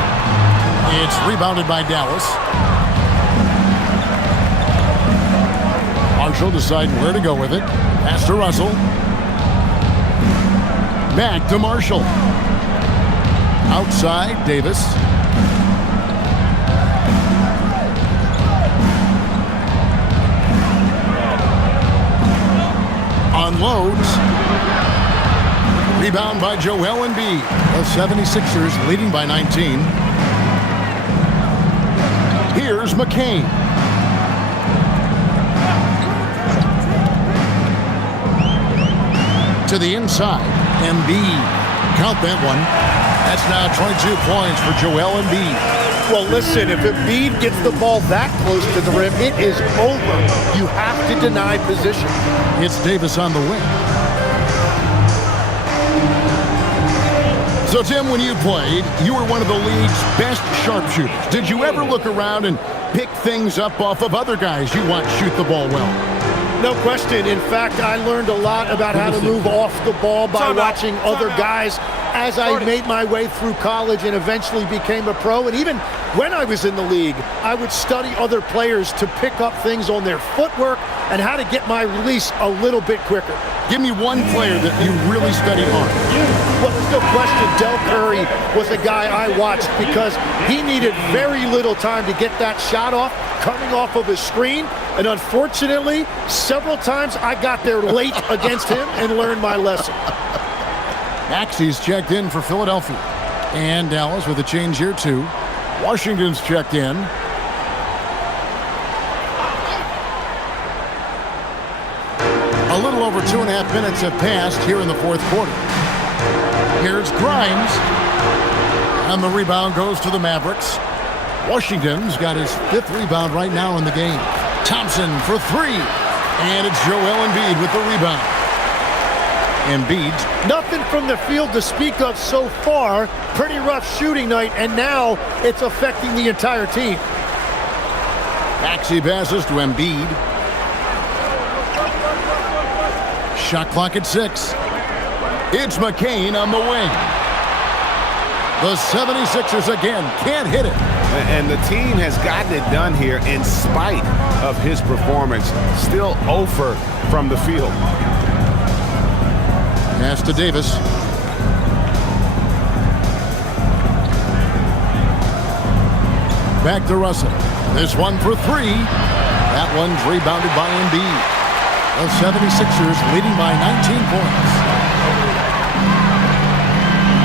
It's rebounded by Dallas. Marshall deciding where to go with it. Pass to Russell. Back to Marshall. Outside, Davis. Unloads. Rebound by Joel Embiid. The 76ers leading by 19. Here's McCain. To the inside. Embiid. Count that one. That's now 22 points for Joel Embiid. Well, listen, if Embiid gets the ball that close to the rim, it is over. You have to deny position. It's Davis on the wing. So, Tim, when you played, you were one of the league's best sharpshooters. Did you ever look around and pick things up off of other guys you watch shoot the ball well? No question. In fact, I learned a lot about how to move off the ball by watching other guys as I made my way through college and eventually became a pro. And even when I was in the league, I would study other players to pick up things on their footwork and how to get my release a little bit quicker. Give me one player that you really studied on. Well, there's no question Del Curry was a guy I watched because he needed very little time to get that shot off coming off of his screen. And unfortunately, several times I got there late against him and learned my lesson. Maxey's checked in for Philadelphia. And Dallas with a change here, too. Washington's checked in. A little over 2.5 minutes have passed here in the fourth quarter. Here's Grimes. And the rebound goes to the Mavericks. Washington's got his 5th rebound right now in the game. Thompson for 3. And it's Joel Embiid with the rebound. Embiid. Nothing from the field to speak of so far. Pretty rough shooting night, and now it's affecting the entire team. Maxey passes to Embiid. Shot clock at 6. It's McCain on the wing. The 76ers again can't hit it. And the team has gotten it done here in spite of his performance. Still 0 from the field. Pass to Davis. Back to Russell. This one for 3. That one's rebounded by Embiid. The 76ers leading by 19 points.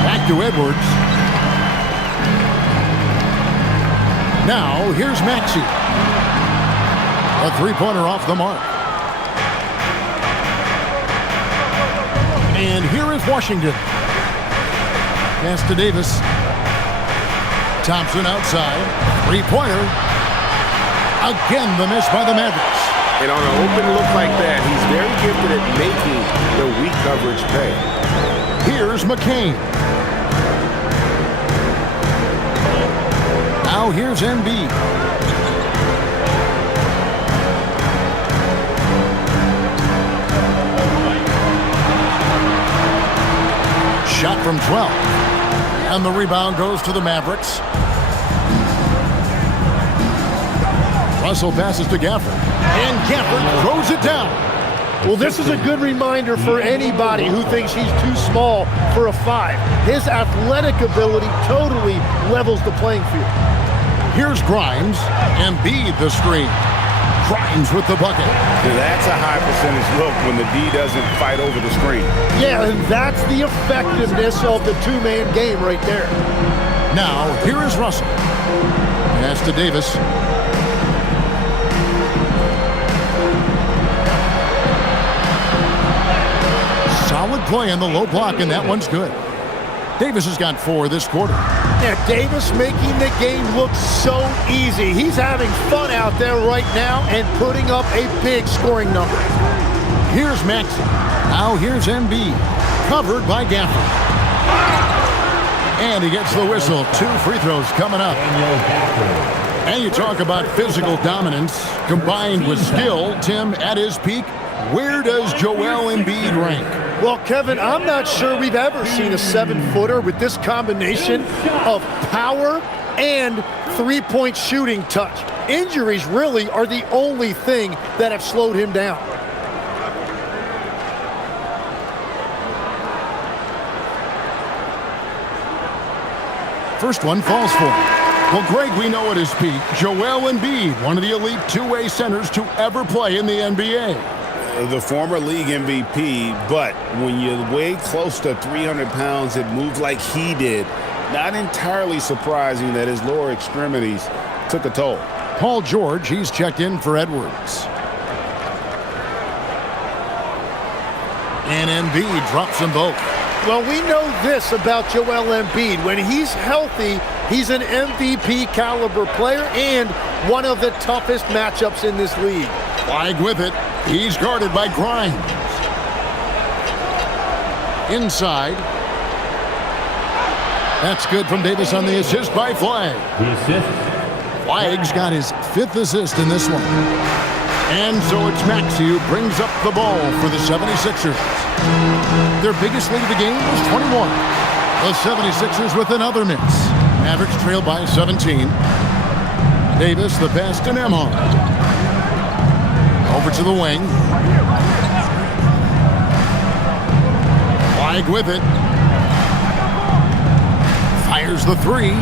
Back to Edwards. Now, here's Maxey. A three-pointer off the mark. And here is Washington. Pass to Davis. Thompson outside. Three-pointer. Again, the miss by the Mavericks. And on an open look like that, he's very gifted at making the weak coverage pay. Here's McCain. Now here's Embiid. Shot from 12. And the rebound goes to the Mavericks. Russell passes to Gafford. And Gafford throws it down. Well, this is a good reminder for anybody who thinks he's too small for a 5. His athletic ability totally levels the playing field. Here's Grimes. Embiid the screen. Grimes with the bucket. That's a high percentage look when the D doesn't fight over the screen. Yeah, and that's the effectiveness of the two-man game right there. Now, here is Russell. Pass to Davis. Solid play in the low block, and that one's good. Davis has got 4 this quarter. Yeah, Davis making the game look so easy. He's having fun out there right now and putting up a big scoring number. Here's Maxey. Now here's Embiid. Covered by Gafford. And he gets the whistle. 2 free throws coming up. And you talk about physical dominance combined with skill. Tim, at his peak, where does Joel Embiid rank? Well, Kevin, I'm not sure we've ever seen a 7-footer with this combination of power, and three-point shooting touch. Injuries really are the only thing that have slowed him down. First one falls for him. Well, Greg, we know at his peak, Joel Embiid, one of the elite two-way centers to ever play in the NBA. The former league MVP, but when you weigh close to 300 pounds and move like he did, not entirely surprising that his lower extremities took a toll. Paul George, he's checked in for Edwards. And Embiid drops them both. Well, we know this about Joel Embiid. When he's healthy, he's an MVP caliber player and one of the toughest matchups in this league. Flag with it. He's guarded by Grimes. Inside. That's good from Davis on the assist by Flag. The assist. Flag's got his 5th assist in this one. And so it's Maxey who brings up the ball for the 76ers. Their biggest lead of the game was 21. The 76ers with another miss. Mavericks trail by 17. Davis the pass to Nembhard. Over to the wing. Flag with it. Fires the three.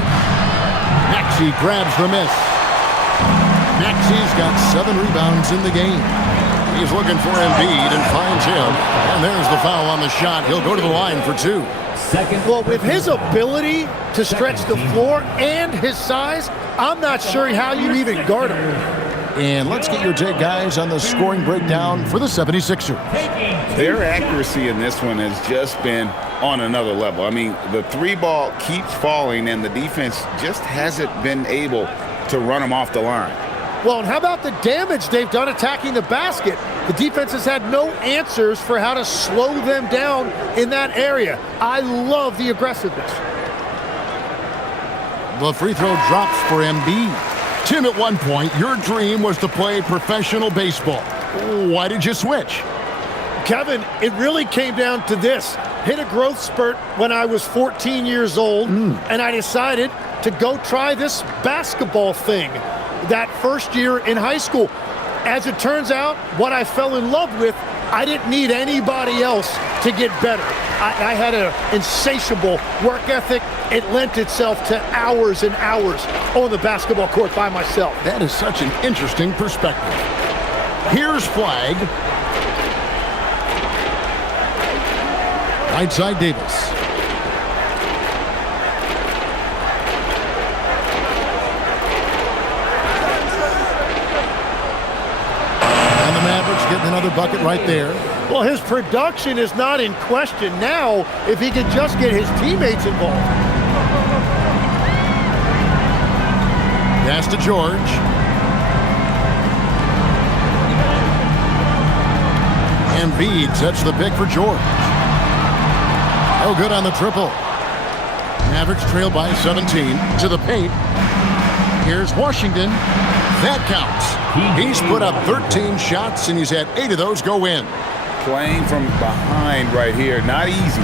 Maxey grabs the miss. Maxey's got 7 rebounds in the game. He's looking for Embiid and finds him. And there's the foul on the shot. He'll go to the line for 2. Well, with his ability to stretch the floor and his size, I'm not sure how you even guard him. And let's get your take, guys, on the scoring breakdown for the 76ers. Their accuracy in this one has just been on another level. I mean, the 3-ball keeps falling, and the defense just hasn't been able to run them off the line. Well, and how about the damage they've done attacking the basket? The defense has had no answers for how to slow them down in that area. I love the aggressiveness. The free throw drops for Embiid. Tim, at one point, your dream was to play professional baseball. Why did you switch? Kevin, it really came down to this. Hit a growth spurt when I was 14 years old, and I decided to go try this basketball thing that first year in high school. As it turns out, what I fell in love with, I didn't need anybody else to get better. I had an insatiable work ethic. It lent itself to hours and hours on the basketball court by myself. That is such an interesting perspective. Here's Flag. Right side Davis. And the Mavericks getting another bucket right there. Well, his production is not in question now if he could just get his teammates involved. Pass to George. Embiid sets the pick for George. No good on the triple. Mavericks trail by 17 to the paint. Here's Washington. That counts. He's put up 13 shots, and he's had 8 of those go in. Playing from behind right here, not easy,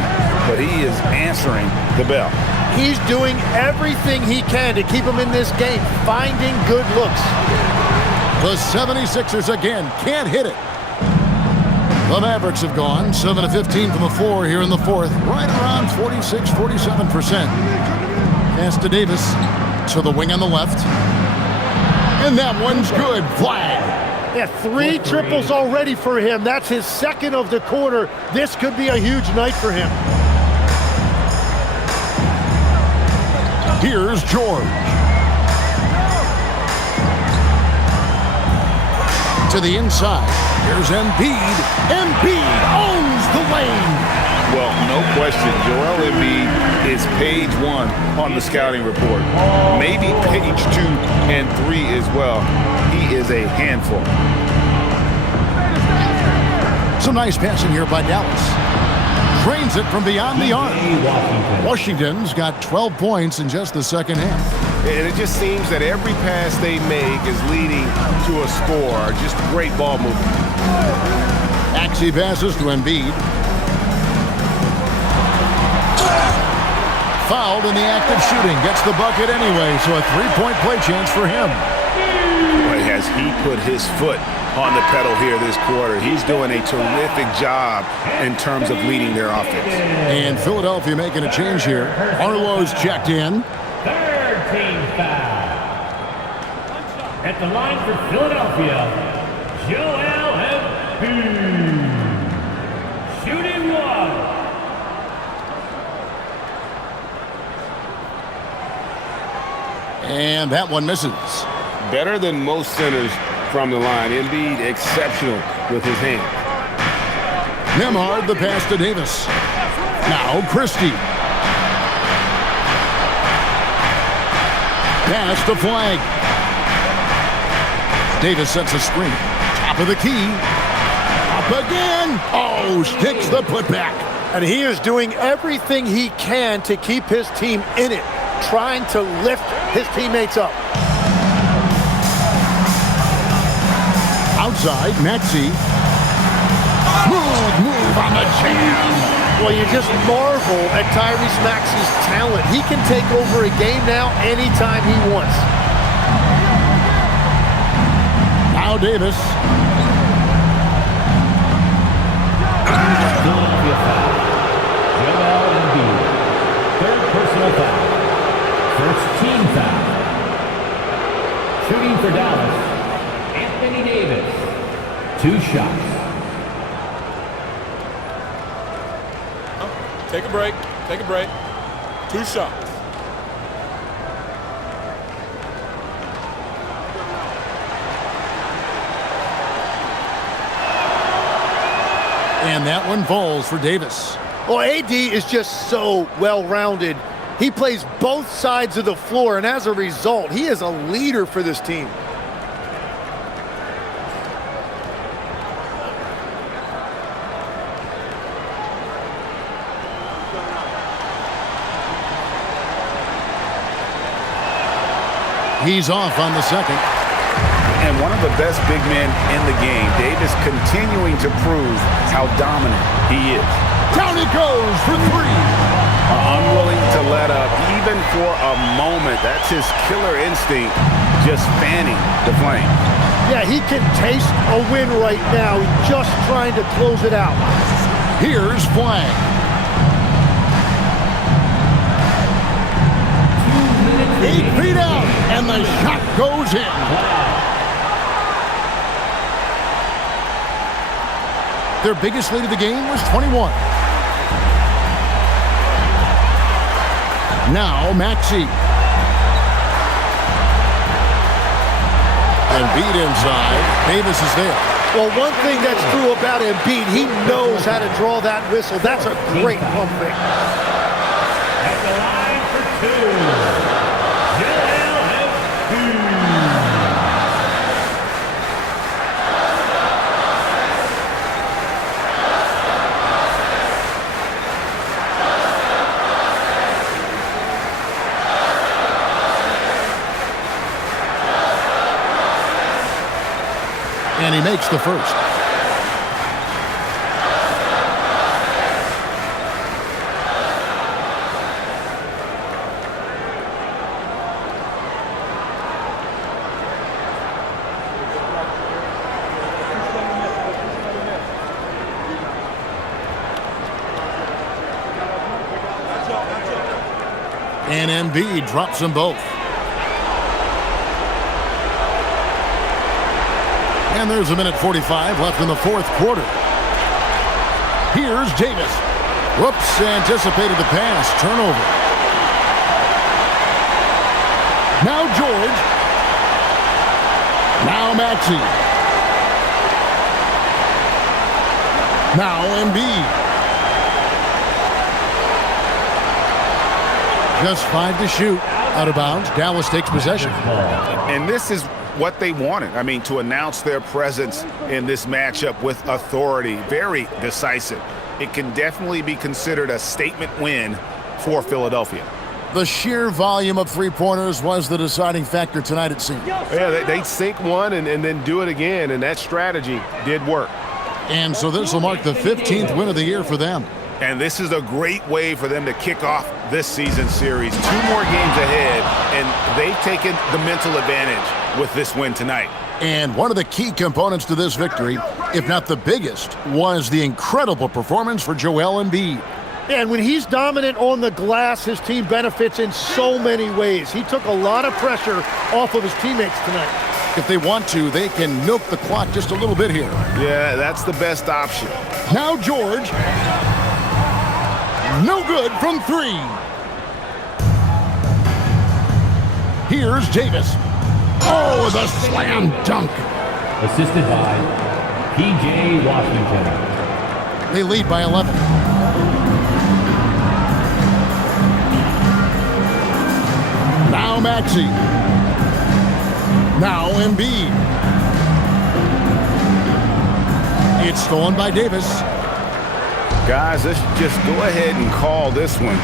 but he is answering the bell. He's doing everything he can to keep him in this game, finding good looks. The 76ers again can't hit it. The Mavericks have gone 7 of 15 from the floor here in the fourth, right around 46-47%. Pass to Davis to the wing on the left. And that one's good. Flag. Yeah, 3 triples already for him. That's his 2nd of the quarter. This could be a huge night for him. Here's George. To the inside. Here's Embiid. Embiid owns the lane. Well, no question, Joel Embiid is page 1 on the scouting report. Maybe page 2 and 3 as well. He is a handful. Some nice passing here by Dallas. Drains it from beyond the arc. Washington's got 12 points in just the second half. And it just seems that every pass they make is leading to a score. Just great ball movement. Maxey passes to Embiid. fouled in the act of shooting. Gets the bucket anyway, so a three-point play chance for him. Boy, has he put his foot on the pedal here this quarter. He's doing a terrific job in terms of leading their offense. And Philadelphia making a change here. Arlo's checked in. Third team foul. At the line for Philadelphia, Joel Embiid. Shooting one. And that one misses. Better than most centers from the line. Embiid exceptional with his hands. Nembhard the pass to Davis. Now Christie. Pass to Flag. Davis sets a screen. Top of the key. Up again. Oh, sticks the putback. And he is doing everything he can to keep his team in it, trying to lift his teammates up. Outside, Maxey. Smooth move on the jam. Well, you just marvel at Tyrese Maxey's talent. He can take over a game now anytime he wants. Now Davis. Philadelphia foul. Joel Embiid. Third personal foul. First team foul. Shooting for Dallas, Anthony Davis. 2 shots. Take a break. Take a break. 2 shots. And that one falls for Davis. Well, AD is just so well-rounded. He plays both sides of the floor, and as a result, he is a leader for this team. He's off on the second. And one of the best big men in the game, Davis continuing to prove how dominant he is. Down he goes for 3. Unwilling to let up, even for a moment. That's his killer instinct, just fanning the flame. Yeah, he can taste a win right now. He's just trying to close it out. Here's Flag. 8 feet out, and the shot goes in. Their biggest lead of the game was 21. Now Maxey. Embiid inside. Davis is there. Well, one thing that's true about Embiid, he knows how to draw that whistle. That's a great pump fake. At the line for 2, Joel Embiid. And he makes the first. And Embiid drops them both. And there's a minute 45 left in the fourth quarter. Here's Davis. Whoops, anticipated the pass. Turnover. Now George. Now Maxey. Now Embiid. Just 5 to shoot. Out of bounds. Dallas takes possession. And this is what they wanted. I mean, to announce their presence in this matchup with authority. Very decisive. It can definitely be considered a statement win for Philadelphia. The sheer volume of three-pointers was the deciding factor tonight, it seems. Yeah, they sink one and then do it again, and that strategy did work. And so this will mark the 15th win of the year for them. And this is a great way for them to kick off this season series. 2 more games ahead, and they've taken the mental advantage with this win tonight. And one of the key components to this victory, if not the biggest, was the incredible performance for Joel Embiid. And when he's dominant on the glass, his team benefits in so many ways. He took a lot of pressure off of his teammates tonight. If they want to, they can milk the clock just a little bit here. Yeah, that's the best option. Now George. No good from 3. Here's Davis. Oh, the slam dunk. Assisted by P.J. Washington. They lead by 11. Now Maxey. Now Embiid. It's stolen by Davis. Guys, let's just go ahead and call this one.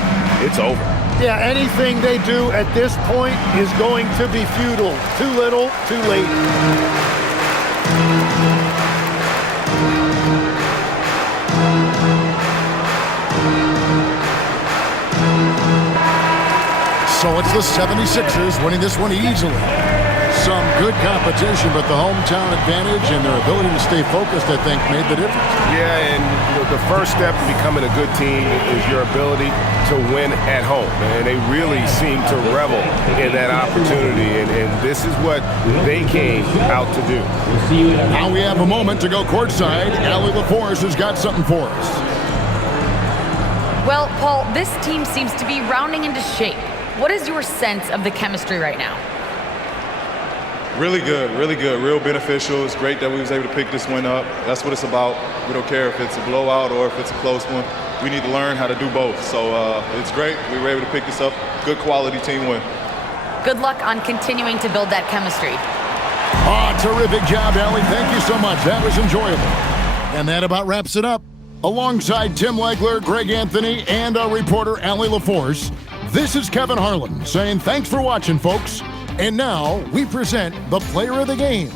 It's over. Yeah, anything they do at this point is going to be futile. Too little, too late. So it's the 76ers winning this one easily. Some good competition, but the hometown advantage and their ability to stay focused, I think, made the difference. Yeah, and the first step to becoming a good team is your ability to win at home. And they really seem to revel in that opportunity, and this is what they came out to do. Now we have a moment to go courtside. Allie LaForce has got something for us. Well, Paul, this team seems to be rounding into shape. What is your sense of the chemistry right now? Really good, real beneficial. It's great that we was able to pick this one up. That's what it's about. We don't care if it's a blowout or if it's a close one. We need to learn how to do both. So it's great. We were able to pick this up. Good quality team win. Good luck on continuing to build that chemistry. Oh, terrific job, Allie. Thank you so much. That was enjoyable. And that about wraps it up. Alongside Tim Legler, Greg Anthony, and our reporter, Allie LaForce, this is Kevin Harlan saying thanks for watching, folks. And now we present the player of the game,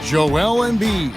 Joel Embiid.